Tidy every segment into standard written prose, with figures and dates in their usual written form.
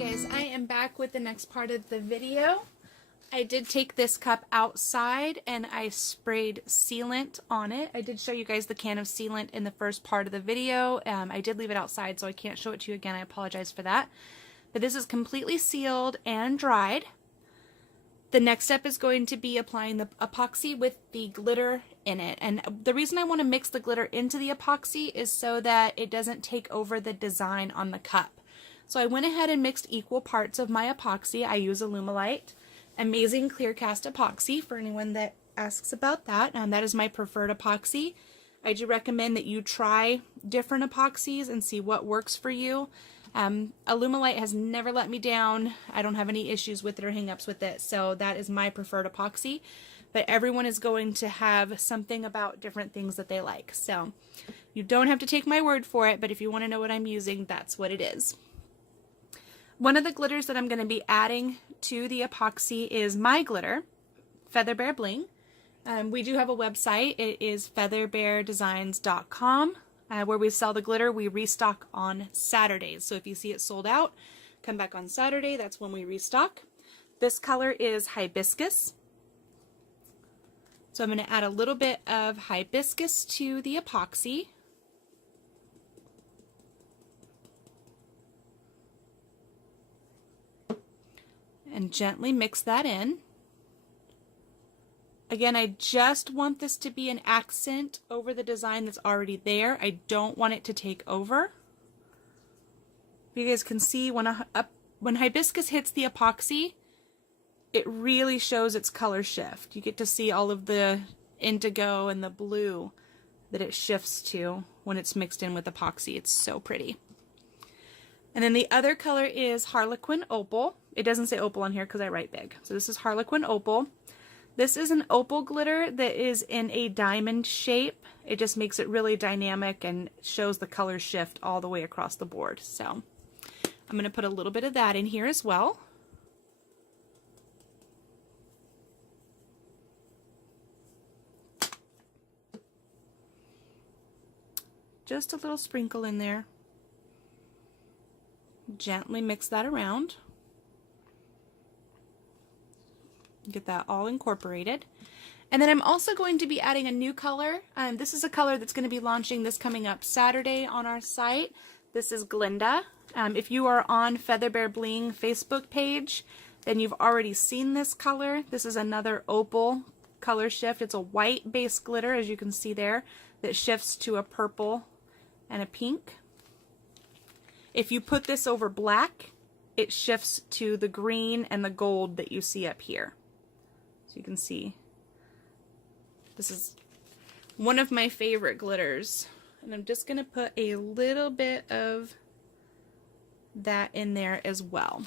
guys, I am back with the next part of the video. I did take this cup outside and I sprayed sealant on it. I did show you guys the can of sealant in the first part of the video. I did leave it outside, so I can't show it to you again. I apologize for that. But this is completely sealed and dried. The next step is going to be applying the epoxy with the glitter in it. And the reason I want to mix the glitter into the epoxy is so that it doesn't take over the design on the cup. So I went ahead and mixed equal parts of my epoxy. I use Alumilite, amazing clear cast epoxy for anyone that asks about that. That is my preferred epoxy. I do recommend that you try different epoxies and see what works for you. Alumilite has never let me down. I don't have any issues with it or hang-ups with it, so that is my preferred epoxy. But everyone is going to have something about different things that they like. So you don't have to take my word for it, but if you want to know what I'm using, that's what it is. One of the glitters that I'm going to be adding to the epoxy is my glitter, Feather Bear Bling. We do have a website. It is featherbeardesigns.com. Where we sell the glitter. We restock on Saturdays. So if you see it sold out, come back on Saturday. That's when we restock. This color is Hibiscus. So I'm going to add a little bit of Hibiscus to the epoxy. And gently mix that in. Again, I just want this to be an accent over the design that's already there. I don't want it to take over. You guys can see when Hibiscus hits the epoxy, it really shows its color shift. You get to see all of the indigo and the blue that it shifts to when it's mixed in with epoxy. It's so pretty. And then the other color is Harlequin Opal. It doesn't say opal on here because I write big. So this is Harlequin Opal. This is an opal glitter that is in a diamond shape. It just makes it really dynamic and shows the color shift all the way across the board. So I'm going to put a little bit of that in here as well. Just a little sprinkle in there. Gently mix that around. Get that all incorporated. And then I'm also going to be adding a new color. This is a color that's going to be launching this coming up Saturday on our site. This is Glinda. If you are on Feather Bear Bling Facebook page, then you've already seen this color. This is another opal color shift. It's a white base glitter, as you can see there, that shifts to a purple and a pink. If you put this over black, it shifts to the green and the gold that you see up here. So you can see, this is one of my favorite glitters. And I'm just going to put a little bit of that in there as well.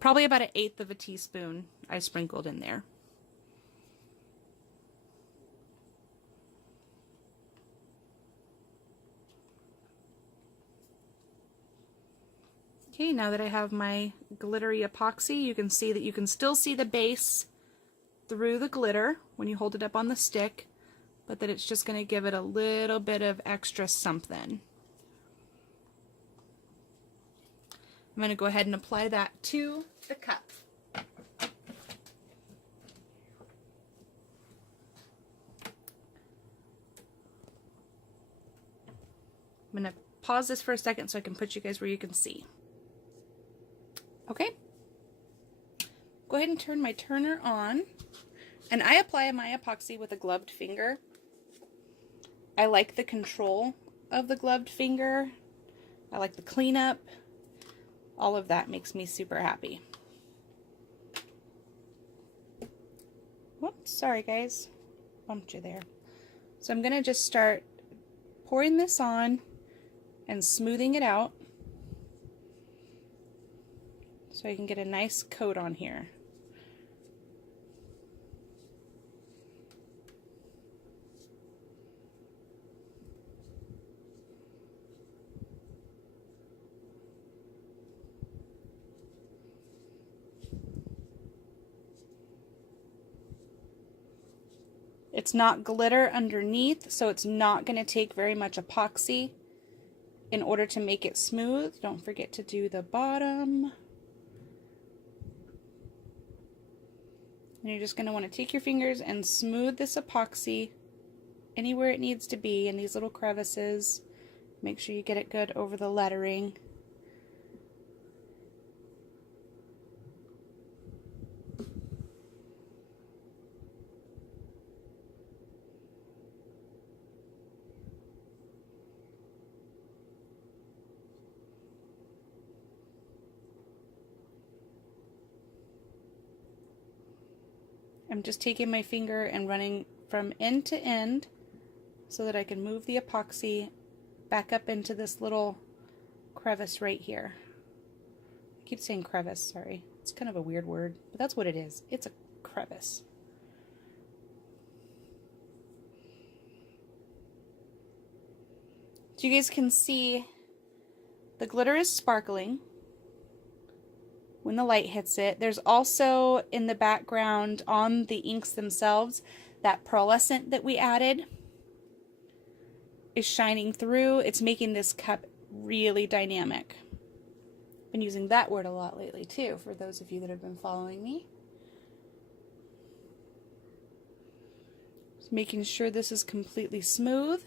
Probably about 1/8 of a teaspoon I sprinkled in there. Okay, now that I have my glittery epoxy, you can see that you can still see the base through the glitter when you hold it up on the stick, but that it's just going to give it a little bit of extra something. I'm going to go ahead and apply that to the cup. I'm going to pause this for a second so I can put you guys where you can see. Okay. Go ahead and turn my turner on. And I apply my epoxy with a gloved finger. I like the control of the gloved finger. I like the cleanup. All of that makes me super happy. Whoops, sorry guys. Bumped you there. So I'm going to just start pouring this on and smoothing it out so I can get a nice coat on here. It's not glitter underneath, so it's not going to take very much epoxy in order to make it smooth. Don't forget to do the bottom. And you're just going to want to take your fingers and smooth this epoxy anywhere it needs to be in these little crevices. Make sure you get it good over the lettering. I'm just taking my finger and running from end to end so that I can move the epoxy back up into this little crevice right here. I keep saying crevice, sorry. It's kind of a weird word, but that's what it is. It's a crevice. So you guys can see the glitter is sparkling when the light hits it. There's also in the background on the inks themselves, that pearlescent that we added is shining through. It's making this cup really dynamic. Been using that word a lot lately too, for those of you that have been following me. Just making sure this is completely smooth.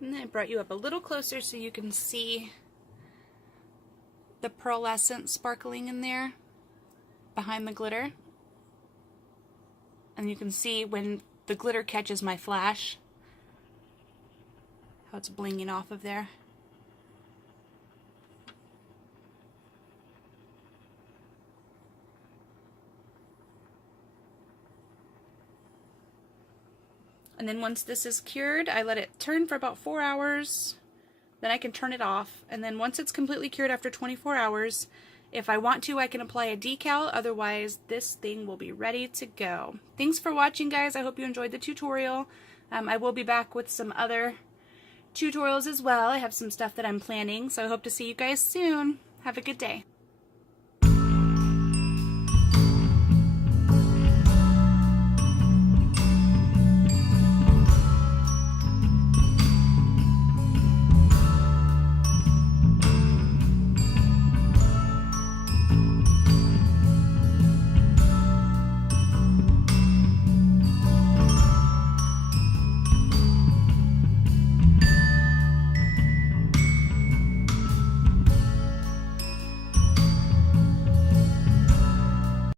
And then I brought you up a little closer so you can see the pearlescent sparkling in there behind the glitter. And you can see when the glitter catches my flash, how it's blinging off of there. And then once this is cured, I let it turn for about 4 hours. Then I can turn it off. And then once it's completely cured after 24 hours, if I want to, I can apply a decal. Otherwise, this thing will be ready to go. Thanks for watching, guys. I hope you enjoyed the tutorial. I will be back with some other tutorials as well. I have some stuff that I'm planning, so I hope to see you guys soon. Have a good day.